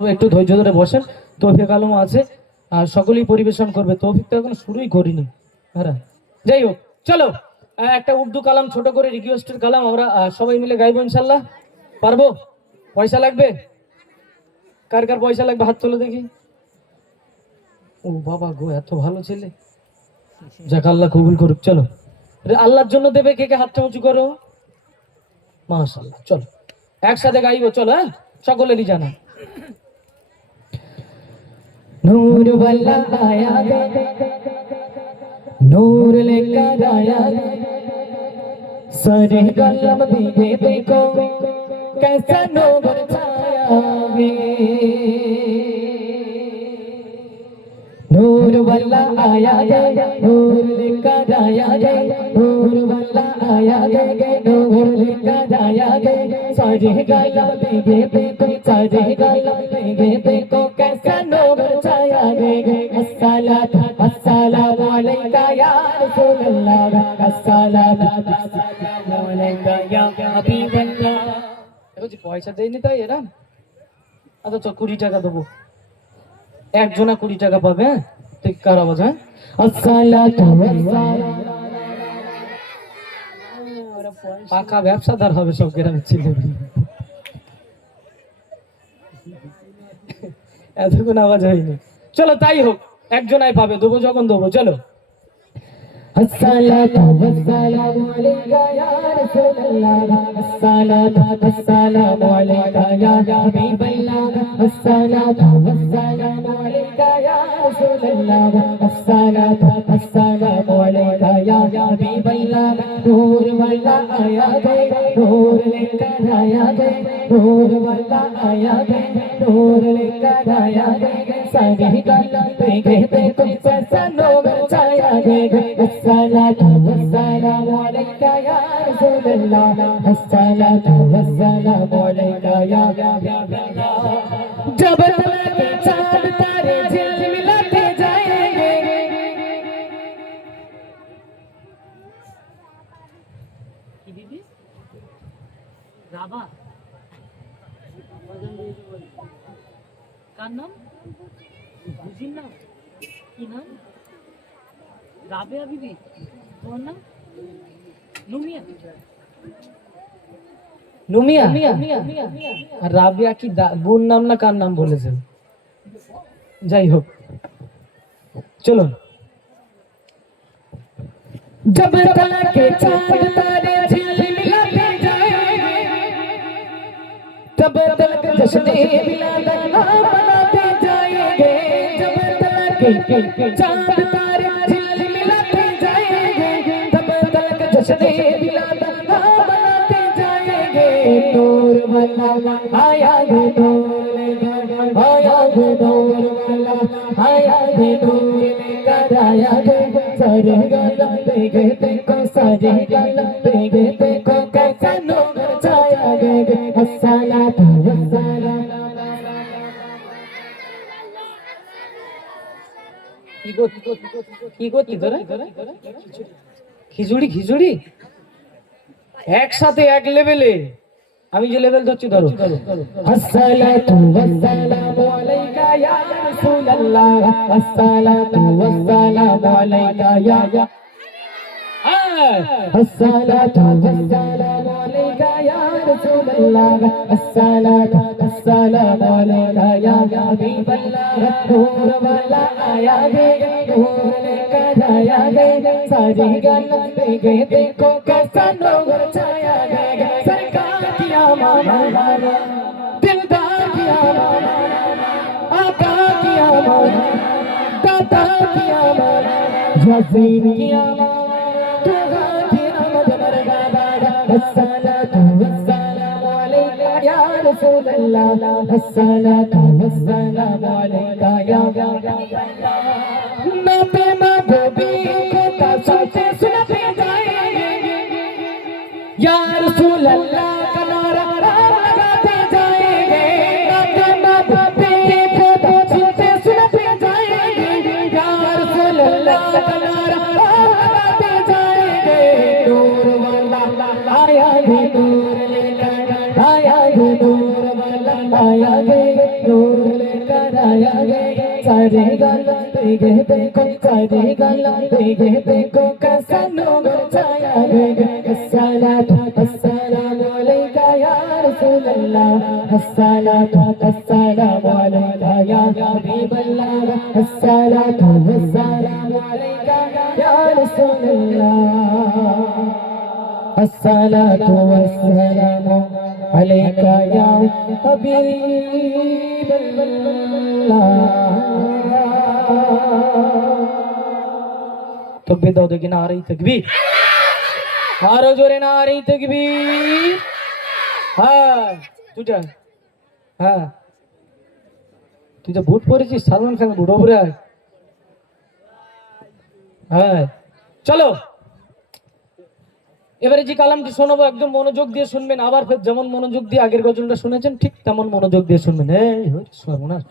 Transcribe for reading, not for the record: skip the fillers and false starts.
একটু ধৈর্য ধরে বসেন। তৌফিক আলম আছে আর সকলেই পরিবেশন করবে। তৌফিক তো এখন শুরুই করিনি। হ্যাঁ, যাই হোক, চলো একটা উর্দু কালাম ছোট করে রিকোয়েস্টের কালাম আমরা সবাই মিলে গাইবো ইনশাল্লাহ। পারবো? পয়সা লাগবে? কার কার পয়সা লাগবে হাত তোলো দেখি। ও বাবা গো, এত ভালো ছেলে। যাক, আল্লাহ কবুল করুক। চলো, আল্লাহর জন্য দেবে। কে কে হাতটা উঁচু করো। মাশাআল্লাহ। চলো একসাথে গাইবো। চলো, হ্যাঁ, সকলেরই জানা। नूर वाला आया दे, नूर लेकर आया दे, सारे कलम दिए देखो कैसा नूर छाया है। नूर वाला आया दे, नूर लेकर आया दे, नूर वाला आया दे, नूर लेकर आया दे, सारे कलम दिए देखो, सारे कलम दिए देखो कैसा नूर छाया है। अस्सलातु वस्सलामु अलैका या रसूलल्लाह, अस्सलातु वस्सलामु अलैका या हबीबल्लाह। দেখো যে পয়সা দেয়নি তাই এরা। আচ্ছা চল 20 টাকা দেবো, একজনা 20 টাকা পাবে। হ্যাঁ, ঠিক কার আওয়াজ? হ্যাঁ, আসসালাতু ওয়াসসালাম। পাকা ব্যবসাদার হবে সব গ্রামের ছেলে। এতক্ষণ আওয়াজ হয়নি। চলো তাই হোক, একজনাই পাবে, দেবো যখন দেবো। চলো। अस्सलातु वस्सलामु अलैका या रसूलल्लाह, अस्सलातु वस्सलामु अलैका या हबीबल्लाह, अस्सलातु वस्सलामु अलैका या रसूलल्लाह, अस्सलातु वस्सलामु अलैका या हबीबल्लाह। नूर वाला आया दे, नूर लेकर आया दे, नूर वाला आया दे, नूर लेकर आया दे, सारी गल्लां देखे देखो कैसा नूर छाया दे। अस्सलातु वस्सलामु अलैका या रसूलल्लाह, अस्सलातु वस्सलामु अलैका या हबीबल्लाह। जब तक चांद तारे झिलमिलाते जाएंगे, की दीदी राबा কার নাম বুঝিন না, কি নাম? রাবেয়া বিবি। তোমার নাম নুমিয়া? নুমিয়া? আর রাবেয়া কি বোন নাম না কার নাম বলেছেন? যাই হোক, চলো। जब तक के चांद तारे झिलमिलाते जाएंगे, तब तक जश्ने मिलाद मनाते जाएंगे। जब तक के चांद तारे झिलमिलाते जाएंगे, तब तक जश्ने मिलाद मनाते जाएंगे। नूर वाला आया है, नूर आया है, नूर वाला आया है, नूर लेकर आया है, सारे गलम देखे देखो, सारे गलम देखे देखो कैसा नूर छाया है। अस्सलातु वस्सलाम। কি করতি তোরা? খিচুড়ি খিচুড়ি একসাথে এক লেভেলে। আমি যে লেভেল ধরছি ধরো। আসসালাতু ওয়াসসালামু আলাইকা ইয়া রাসূলুল্লাহ, আসসালাতু ওয়াসসালামু আলাইকা ইয়া अस्सलातु वस्सलामु अलैका या रसूलल्लाह, अस्सलातु वस्सलामु अलैका या हबीबल्लाह। नूर वाला आया है, नूर लेकर आया है, सारी गल्लां देखे देखो कैसा नूर छाया है। सरकार की आमाना, दिलदार की आमाना, आका की आमाना, दाता की आमाना, वज़ीर की आमाना, अस्सलातु वस्सलामु अलैका या रसूलल्लाह, अस्सलातु वस्सलामु अलैका या हबीबल्लाह। नबी महबूबी को सुनते सुनते जाएंगे, या रसूलल्लाह का नारा लगाते जाएंगे। नबी महबूबी को सुनते सुनते जाएंगे, या रसूलल्लाह का नारा लगाते जाएंगे। नूर वाला आया है, नूर लेकर आया है, नूर वाला आया है, नूर कराया गे सारे गाना देखे को सारे गाना देखे को कैसा नूर छाया गे अस्सलामु अलैका या रसूल अल्लाह अस्सलामु अलैका या हबीब अल्लाह अस्सलामु अलैका या रसूल अल्लाह अस्सलातु वस्सलामु अलैका या हबीब तकबीर दो देखिए नारे तकबीर आरो जोरे नारे तकबीर हाँ तुझा बुट পরেছিস সালমান খান বুট পরে আয় হ্যাঁ চলো এবারে যে কালামটি শোনাবো একদম মনোযোগ দিয়ে শুনবেন আবার যেমন মনোযোগ দিয়ে আগের গজলটা শুনেছেন ঠিক তেমন মনোযোগ দিয়ে শুনবেন এই সর্বনাশ